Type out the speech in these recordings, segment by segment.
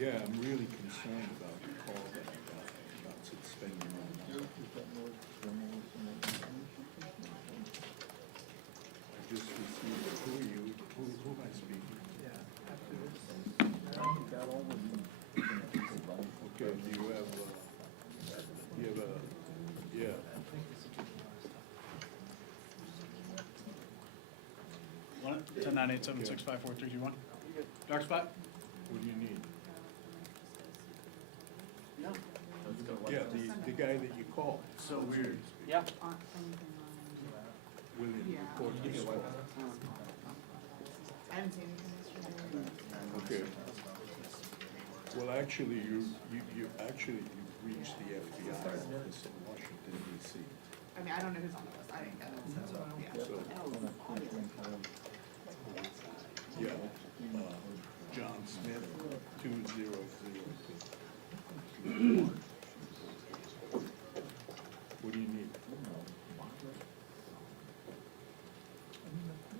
Yeah, I'm really concerned about the call that I got about suspending my number. I just received, who are you, who am I speaking? Okay, do you have, yeah. Want it? 10-9-8-7-6-5-4-3-2-1. Dark spot? What do you need? No. Yeah, the guy that you called. So weird. Yeah. William, Yeah. report this call. I haven't seen anything yesterday. Okay. Well, actually, you reached the FBI office in Washington DC. I mean, I don't know who's on the list. I didn't get it, so, yeah. So, yeah, John Smith, 2002. What do you need?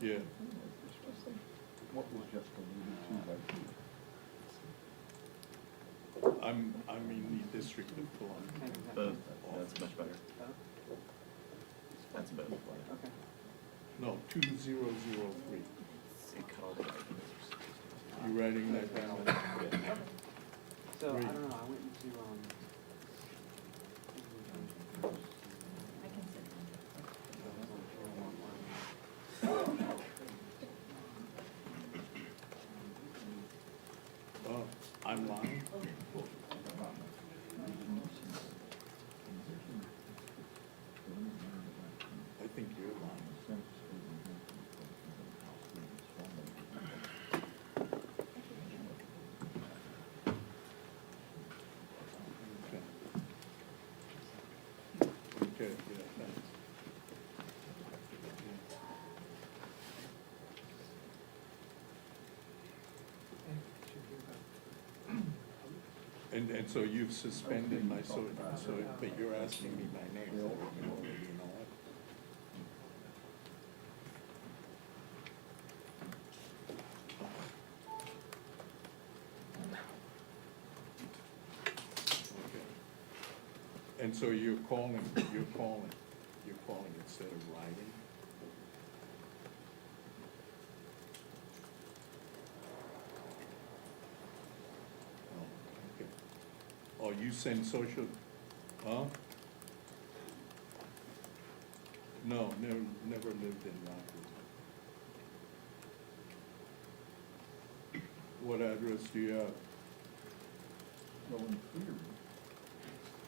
Yeah. What was just alluded to by you? I'm in the District of Columbia. That's much better. That's better. Okay. No, 2003. It cut all the way. You writing that down? So, I Great. don't know, I went into, I'm lying? I think you're lying. Okay. Okay, yeah, thanks. And so you've suspended my, so, but you're asking me my name, you already know it? Okay. And so you're calling instead of writing? Oh, okay. Oh, you send social, huh? No, never lived in Rockwood. What address do you have? Well, in theory,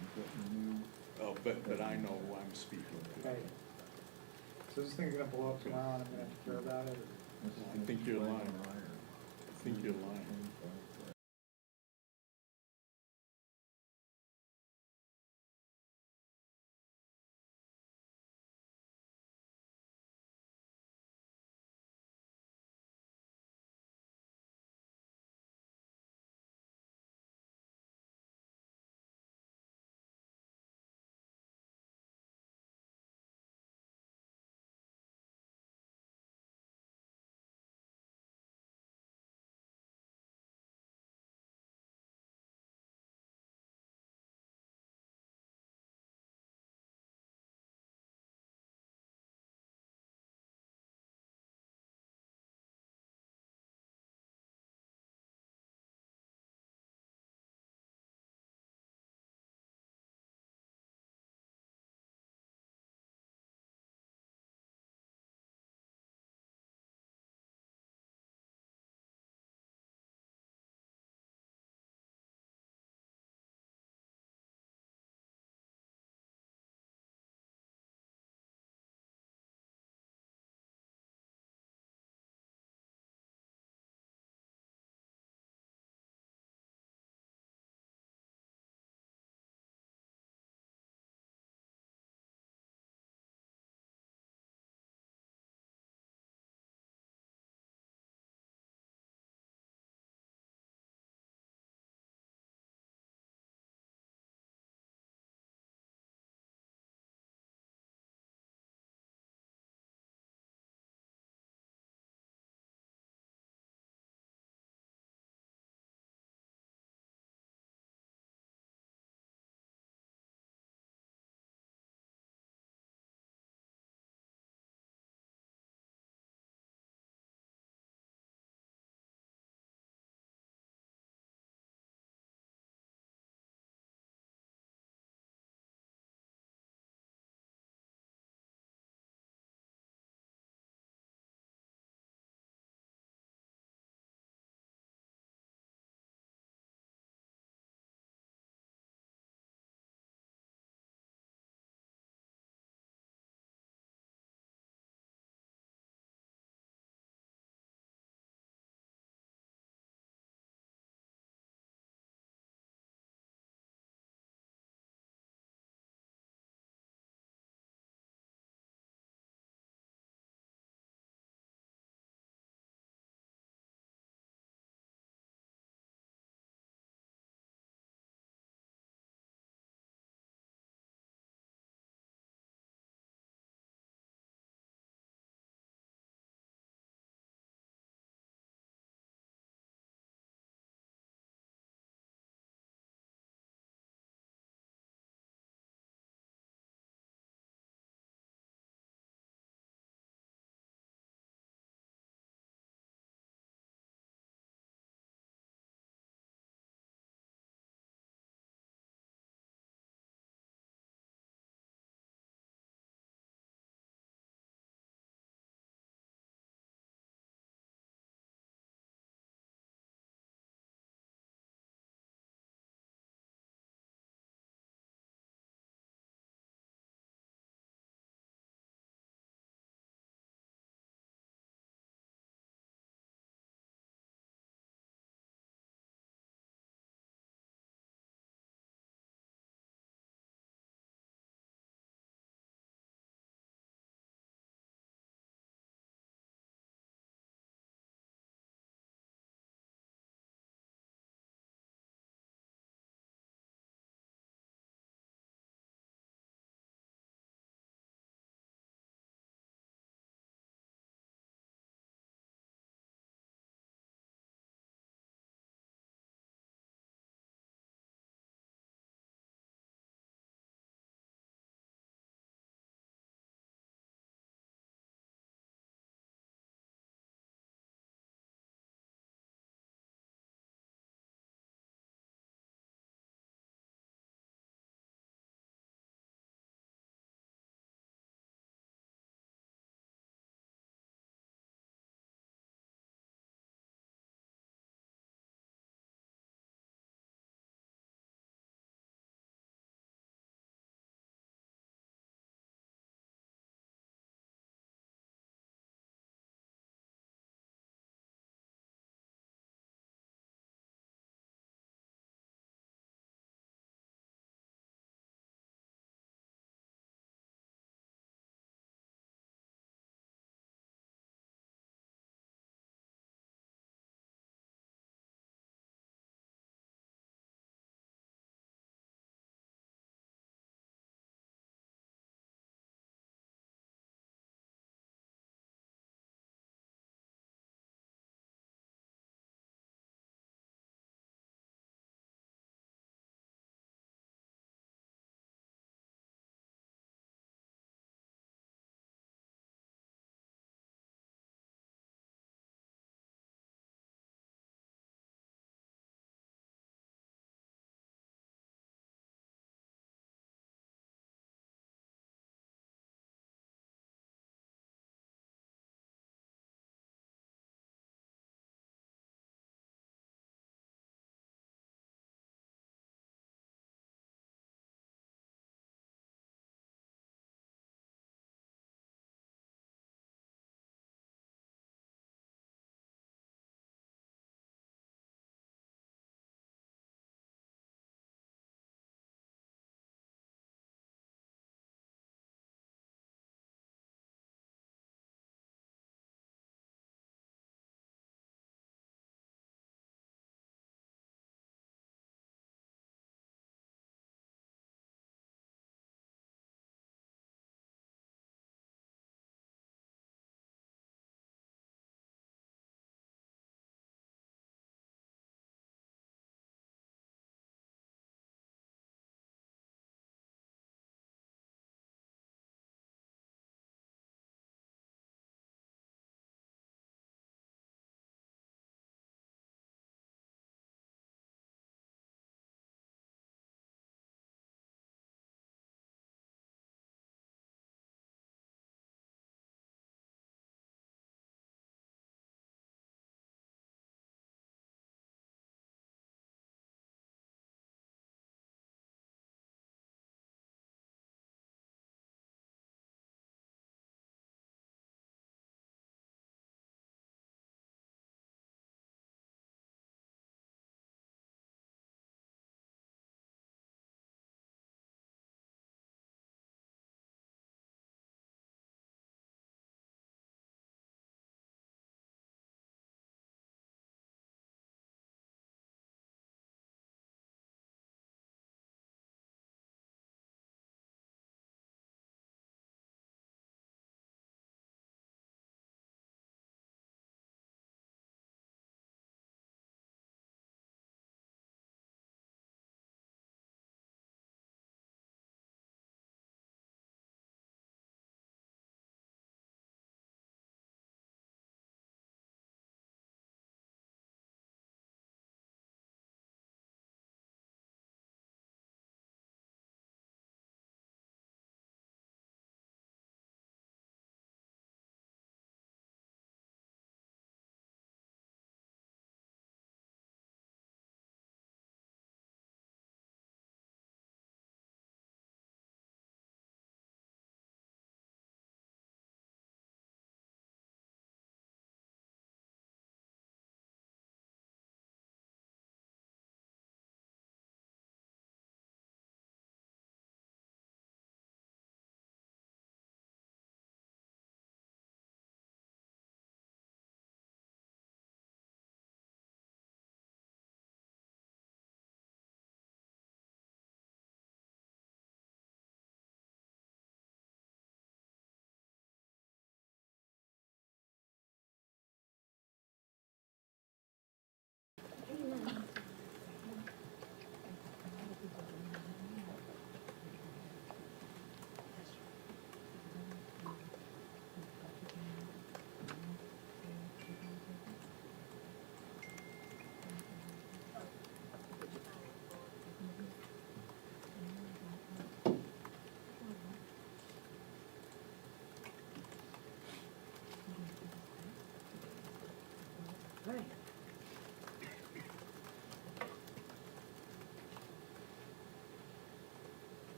you get new. Oh, but I know who I'm speaking to. Right. So this thing's gonna blow up tomorrow and I'm gonna have to care about it? I think you're lying. I think you're lying.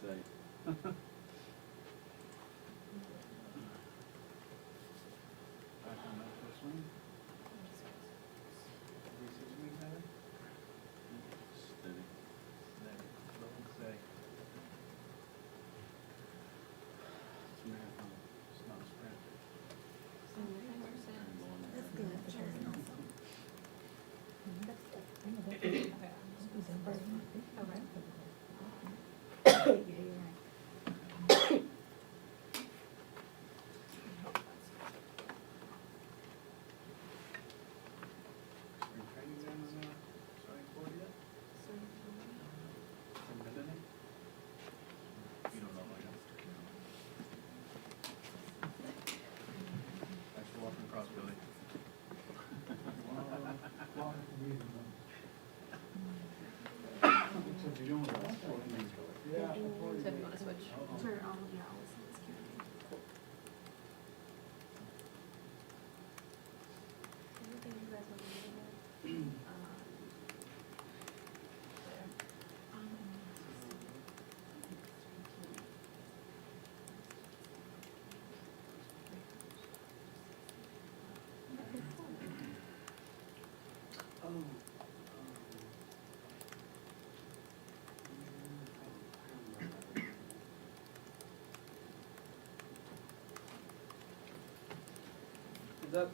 say. Back on that first one. Steady. It's a marathon, it's not a sprint. Spring training exams, starting for yet? Submitted it? You don't know, I guess. Thanks for walking across, Billy. You doing with us? Yeah. So if you wanna switch. For, yeah, I'll listen to this Q&A. Is that,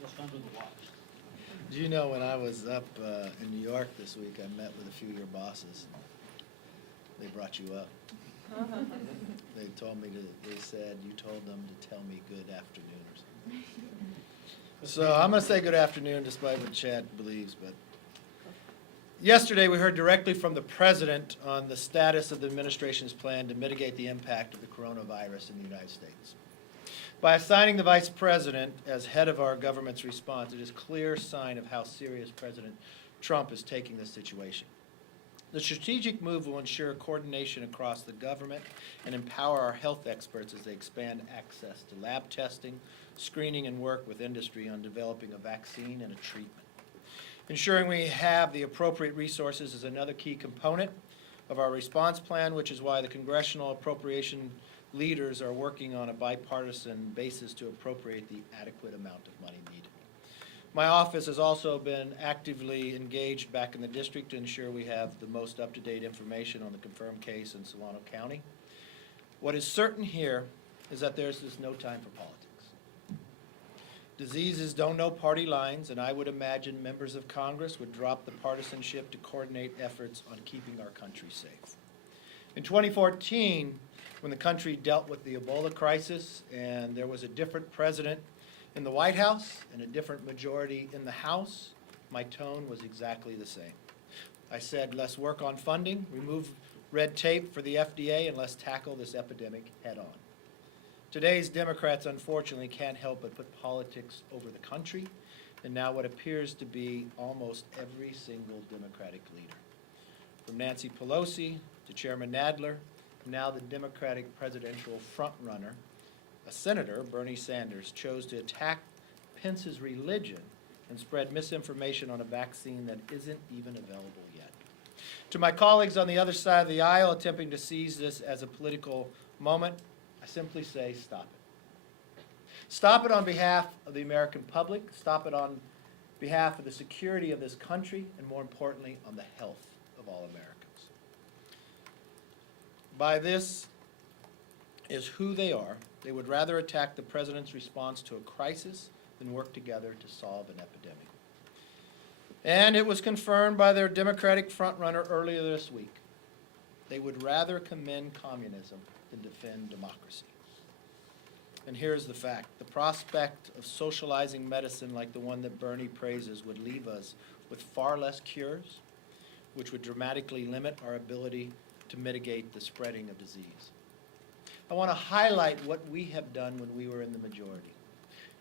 Just under the watch. Do you know, when I was up in New York this week, I met with a few of your bosses. They brought you up. They told me they said you told them to tell me good afternoon or something. So I'm going to say good afternoon despite what Chad believes. But yesterday we heard directly from the president on the status of the administration's plan to mitigate the impact of the coronavirus in the United States. By assigning the vice president as head of our government's response, it is a clear sign of how serious President Trump is taking this situation. The strategic move will ensure coordination across the government and empower our health experts as they expand access to lab testing, screening, and work with industry on developing a vaccine and a treatment. Ensuring we have the appropriate resources is another key component of our response plan, which is why the congressional appropriation leaders are working on a bipartisan basis to appropriate the adequate amount of money needed. My office has also been actively engaged back in the district to ensure we have the most up-to-date information on the confirmed case in Solano County. What is certain here is that there's just no time for politics. Diseases don't know party lines, and I would imagine members of Congress would drop the partisanship to coordinate efforts on keeping our country safe. In 2014, when the country dealt with the Ebola crisis and there was a different president in the White House and a different majority in the House, my tone was exactly the same. I said, let's work on funding, remove red tape for the FDA, and let's tackle this epidemic head-on. Today's Democrats, unfortunately, can't help but put politics over the country, and now what appears to be almost every single Democratic leader. From Nancy Pelosi to Chairman Nadler, now the Democratic presidential frontrunner, a senator, Bernie Sanders, chose to attack Pence's religion and spread misinformation on a vaccine that isn't even available yet. To my colleagues on the other side of the aisle attempting to seize this as a political moment, I simply say stop it. Stop it on behalf of the American public, stop it on behalf of the security of this country, and more importantly, on the health of all Americans. By this is who they are. They would rather attack the president's response to a crisis than work together to solve an epidemic. And it was confirmed by their Democratic frontrunner earlier this week. They would rather commend communism than defend democracy. And here's the fact. The prospect of socializing medicine like the one that Bernie praises would leave us with far less cures, which would dramatically limit our ability to mitigate the spreading of disease. I want to highlight what we have done when we were in the majority.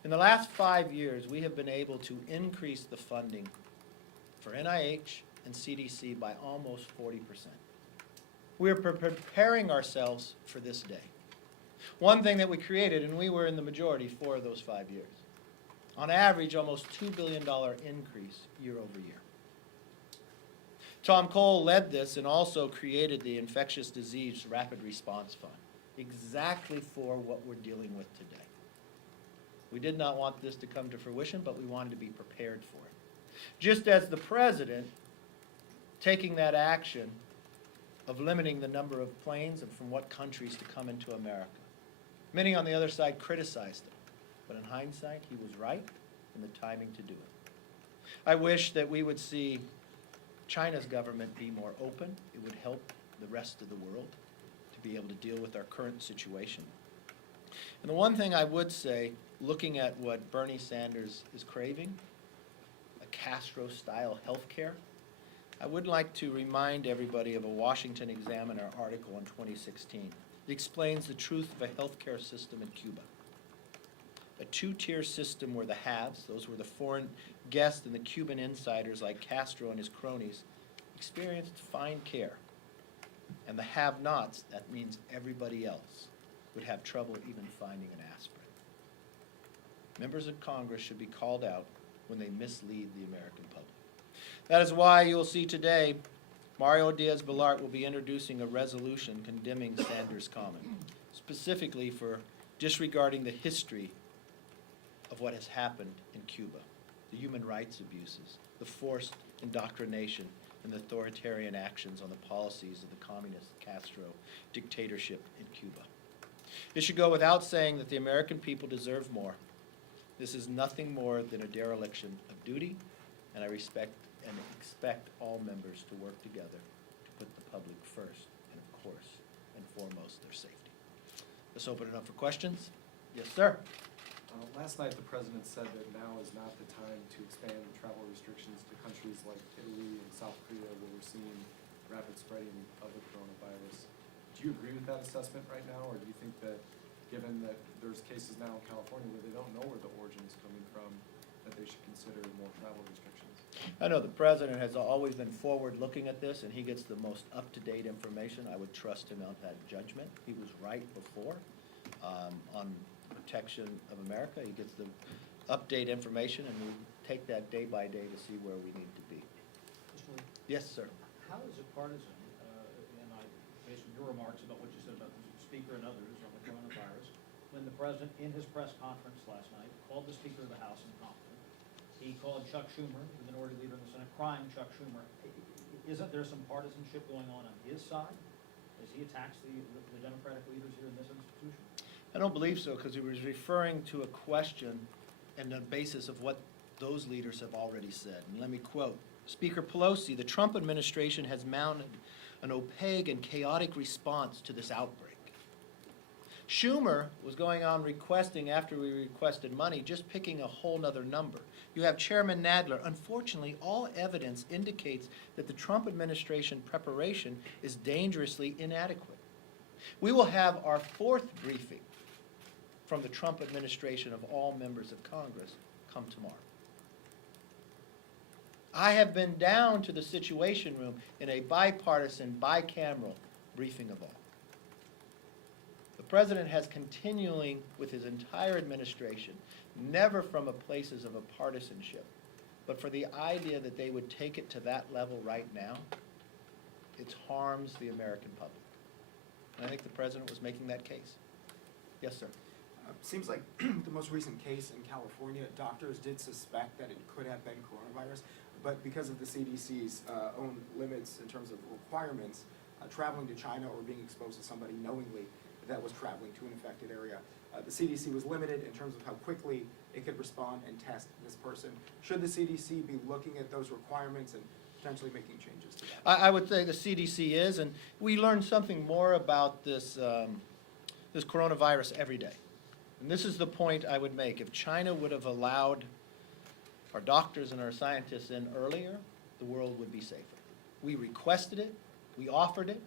In the last 5 years, we have been able to increase the funding for NIH and CDC by almost 40%. We are preparing ourselves for this day. One thing that we created, and we were in the majority 4 of those 5 years, on average, almost $2 billion increase year over year. Tom Cole led this and also created the Infectious Disease Rapid Response Fund, exactly for what we're dealing with today. We did not want this to come to fruition, but we wanted to be prepared for it. Just as the president taking that action of limiting the number of planes and from what countries to come into America. Many on the other side criticized him, but in hindsight, he was right in the timing to do it. I wish that we would see China's government be more open. It would help the rest of the world to be able to deal with our current situation. And the one thing I would say, looking at what Bernie Sanders is craving, a Castro-style health care, I would like to remind everybody of a Washington Examiner article in 2016. It explains the truth of a healthcare system in Cuba. A two-tier system where the haves, those were the foreign guests and the Cuban insiders like Castro and his cronies, experienced fine care. And the have-nots, that means everybody else, would have trouble even finding an aspirin. Members of Congress should be called out when they mislead the American public. That is why you will see today Mario Diaz-Balart will be introducing a resolution condemning Sanders' comment, specifically for disregarding the history of what has happened in Cuba, the human rights abuses, the forced indoctrination, and the authoritarian actions on the policies of the communist Castro dictatorship in Cuba. It should go without saying that the American people deserve more. This is nothing more than a dereliction of duty, and I respect and expect all members to work together to put the public first, and of course, and foremost, their safety. Let's open it up for questions. Yes, sir. Last night, the president said that now is not the time to expand travel restrictions to countries like Italy and South Korea, where we're seeing rapid spreading of the coronavirus. Do you agree with that assessment right now, or do you think that, given that there's cases now in California where they don't know where the origin is coming from, that they should consider more travel restrictions? I know the president has always been forward-looking at this, and he gets the most up-to-date information. I would trust him on that judgment. He was right before on protection of America. He gets the update information, and we take that day by day to see where we need to be. Mr. Lee, Yes, sir. how is it partisan, and based on your remarks about what you said about the speaker and others on the coronavirus, when the president, in his press conference last night, called the Speaker of the House incompetent? He called Chuck Schumer, the Minority Leader in the Senate, crying Chuck Schumer. Isn't there some partisanship going on his side as he attacks the Democratic leaders here in this institution? I don't believe so, because he was referring to a question and the basis of what those leaders have already said. And let me quote, Speaker Pelosi, the Trump administration has mounted an opaque and chaotic response to this outbreak. Schumer was going on requesting, after we requested money, just picking a whole nother number. You have Chairman Nadler. Unfortunately, all evidence indicates that the Trump administration preparation is dangerously inadequate. We will have our fourth briefing from the Trump administration of all members of Congress come tomorrow. I have been down to the Situation Room in a bipartisan, bicameral briefing of all. The president has continuing with his entire administration, never from a places of a partisanship, but for the idea that they would take it to that level right now, it harms the American public. And I think the president was making that case. Yes, sir. Seems like the most recent case in California, doctors did suspect that it could have been coronavirus, but because of the CDC's own limits in terms of requirements, traveling to China or being exposed to somebody knowingly that was traveling to an affected area, the CDC was limited in terms of how quickly it could respond and test this person. Should the CDC be looking at those requirements and potentially making changes to that? I would say the CDC is, and we learn something more about this, this coronavirus every day. And this is the point I would make. If China would have allowed our doctors and our scientists in earlier, the world would be safer. We requested it. We offered it.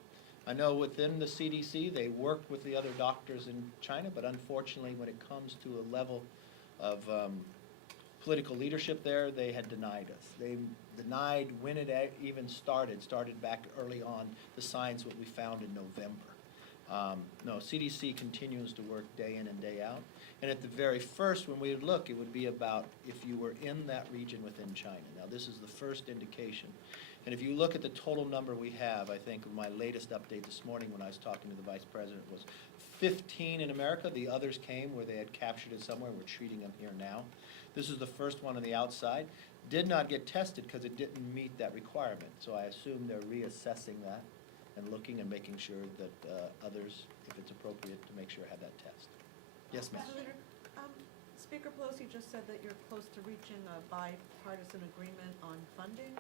I know within the CDC, they worked with the other doctors in China, but unfortunately, when it comes to a level of political leadership there, they had denied us. They denied when it even started back early on, the signs what we found in November. No, CDC continues to work day in and day out. And at the very first, when we would look, it would be about if you were in that region within China. Now, this is the first indication. And if you look at the total number we have, I think my latest update this morning when I was talking to the Vice President was 15 in America. The others came where they had captured it somewhere. We're treating them here now. This is the first one on the outside. Did not get tested because it didn't meet that requirement. So I assume they're reassessing that and looking and making sure that others, if it's appropriate, to make sure have that test. Yes, ma'am. Mr. Leader, Speaker Pelosi just said that you're close to reaching a bipartisan agreement on funding.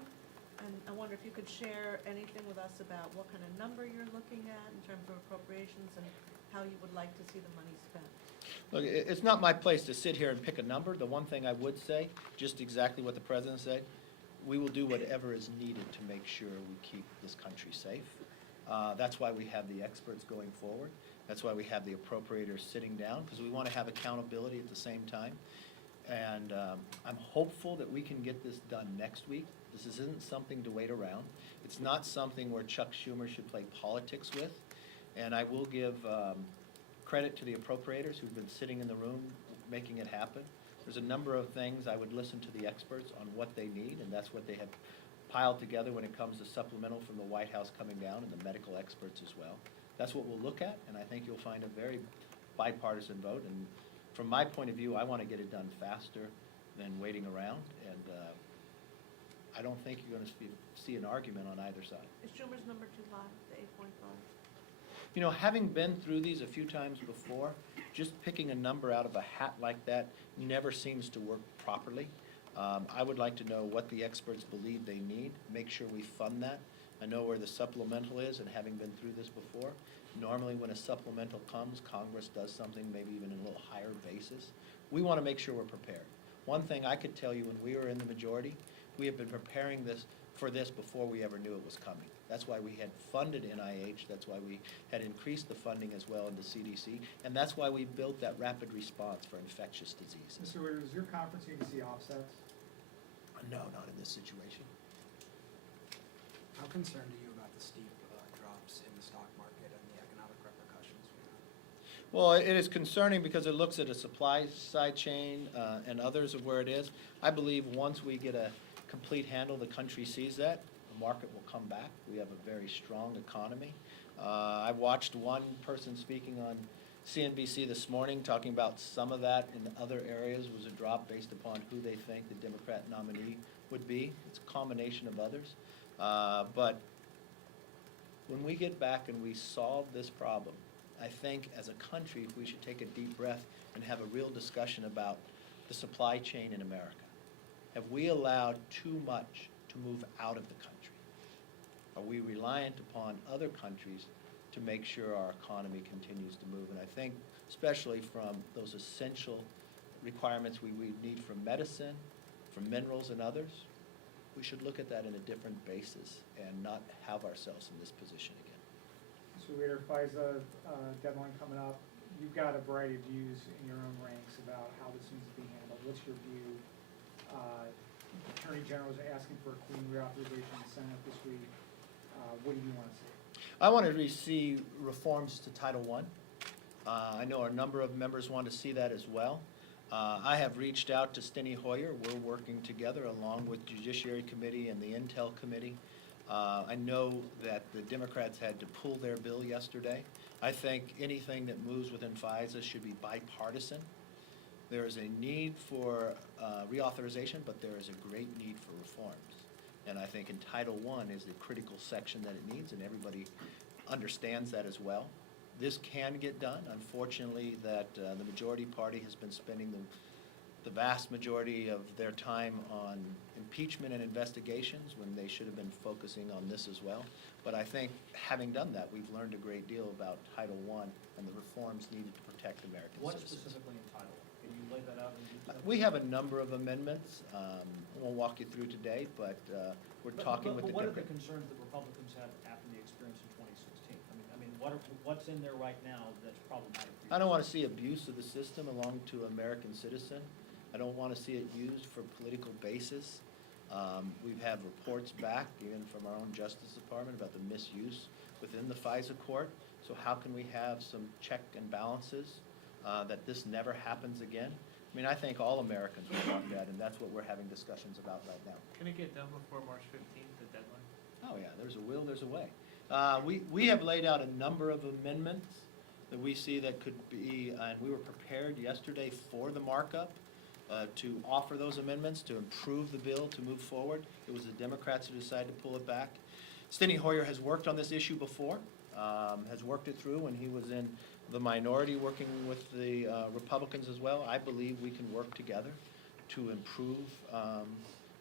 And I wonder if you could share anything with us about what kind of number you're looking at in terms of appropriations and how you would like to see the money spent. Look, it's not my place to sit here and pick a number. The one thing I would say, just exactly what the President said, we will do whatever is needed to make sure we keep this country safe. That's why we have the experts going forward. That's why we have the appropriators sitting down, because we want to have accountability at the same time. And I'm hopeful that we can get this done next week. This isn't something to wait around. It's not something where Chuck Schumer should play politics with. And I will give credit to the appropriators who've been sitting in the room making it happen. There's a number of things I would listen to the experts on what they need, and that's what they have piled together when it comes to supplemental from the White House coming down and the medical experts as well. That's what we'll look at, and I think you'll find a very bipartisan vote. And from my point of view, I want to get it done faster than waiting around, and I don't think you're going to see an argument on either side. Is Schumer's number too high, the 8.5? You know, having been through these a few times before, just picking a number out of a hat like that never seems to work properly. I would like to know what the experts believe they need, make sure we fund that. I know where the supplemental is, and having been through this before, normally when a supplemental comes, Congress does something maybe even in a little higher basis. We want to make sure we're prepared. One thing I could tell you, when we were in the majority, we have been preparing for this before we ever knew it was coming. That's why we had funded NIH, that's why we had increased the funding as well into CDC, and that's why we built that rapid response for infectious diseases. Mr. Leader, is your conference going to see offsets? No, not in this situation. How concerned are you about the steep drops in the stock market and the economic repercussions we have? Well, it is concerning because it looks at a supply side chain and others of where it is. I believe once we get a complete handle, the country sees that, the market will come back. We have a very strong economy. I watched one person speaking on CNBC this morning talking about some of that in other areas was a drop based upon who they think the Democrat nominee would be. It's a combination of others. But when we get back and we solve this problem, I think as a country we should take a deep breath and have a real discussion about the supply chain in America. Have we allowed too much to move out of the country? Are we reliant upon other countries to make sure our economy continues to move? And I think especially from those essential requirements we need from medicine, from minerals and others, we should look at that in a different basis and not have ourselves in this position again. Mr. Leader, FISA deadline coming up. You've got a variety of views in your own ranks about how this needs to be handled. What's your view? Attorney General is asking for a clean reauthorization in the Senate this week. What do you want to see? I want to see reforms to Title I. I know a number of members want to see that as well. I have reached out to Steny Hoyer. We're working together along with Judiciary Committee and the Intel Committee. I know that the Democrats had to pull their bill yesterday. I think anything that moves within FISA should be bipartisan. There is a need for reauthorization, but there is a great need for reforms. And I think in Title I is the critical section that it needs, and everybody understands that as well. This can get done. Unfortunately, that the majority party has been spending the vast majority of their time on impeachment and investigations when they should have been focusing on this as well. But I think having done that, we've learned a great deal about Title I and the reforms needed to protect American What citizens. specifically in Title I? Can you lay that out in detail? We have a number of amendments. I won't walk you through today, but we're talking with the What are the Democrats. concerns that Republicans have after the experience in 2016? I mean, what's in there right now that's problematic for you? I don't want to see abuse of the system along to American citizen. I don't want to see it used for political basis. We've had reports back, even from our own Justice Department, about the misuse within the FISA court. So how can we have some check and balances that this never happens again. I mean, I think all Americans would want that, and that's what we're having discussions about right now. Can it get done before March 15th, the deadline? Oh, yeah, there's a will, there's a way. We have laid out a number of amendments that we see that could be, and we were prepared yesterday for the markup to offer those amendments, to improve the bill, to move forward. It was the Democrats who decided to pull it back. Steny Hoyer has worked on this issue before, has worked it through when he was in the minority, working with the Republicans as well. I believe we can work together to improve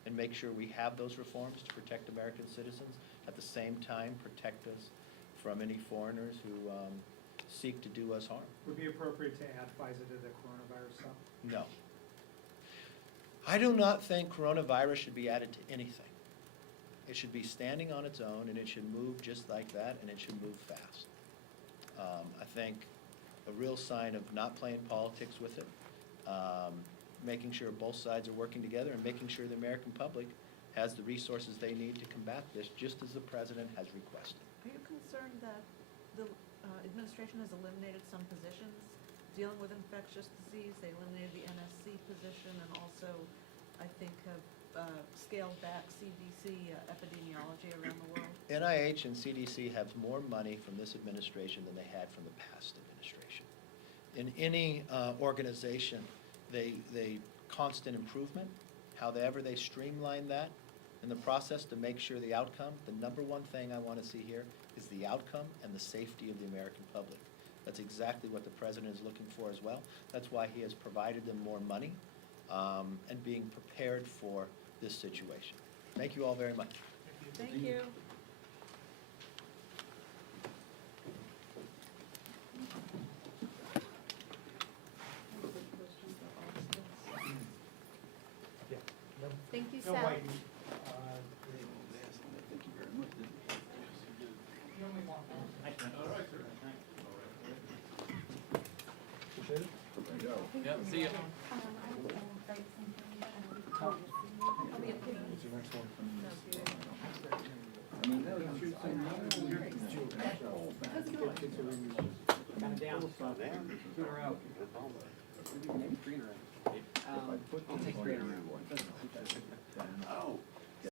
and make sure we have those reforms to protect American citizens, at the same time protect us from any foreigners who seek to do us harm. Would it be appropriate to add FISA to the coronavirus stuff? No. I do not think coronavirus should be added to anything. It should be standing on its own, and it should move just like that, and it should move fast. I think a real sign of not playing politics with it, making sure both sides are working together, and making sure the American public has the resources they need to combat this, just as the president has requested. Are you concerned that the administration has eliminated some positions dealing with infectious disease? They eliminated the NSC position and also, I think, have scaled back CDC epidemiology around the world? NIH and CDC have more money from this administration than they had from the past administration. In any organization, they constant improvement, however they streamline that in the process to make sure the outcome, the number one thing I want to see here is the outcome and the safety of the American public. That's exactly what the president is looking for as well. That's why he has provided them more money and being prepared for this situation. Thank you all very much. Thank you. Thank you, No Sal. writing. Thank you very much. There you go. Yep, see ya. I will write something. I'll be a pig. What's your next one? I mean, that was your thing. Kind of down. Two in a row. If I put I'll take three in a row.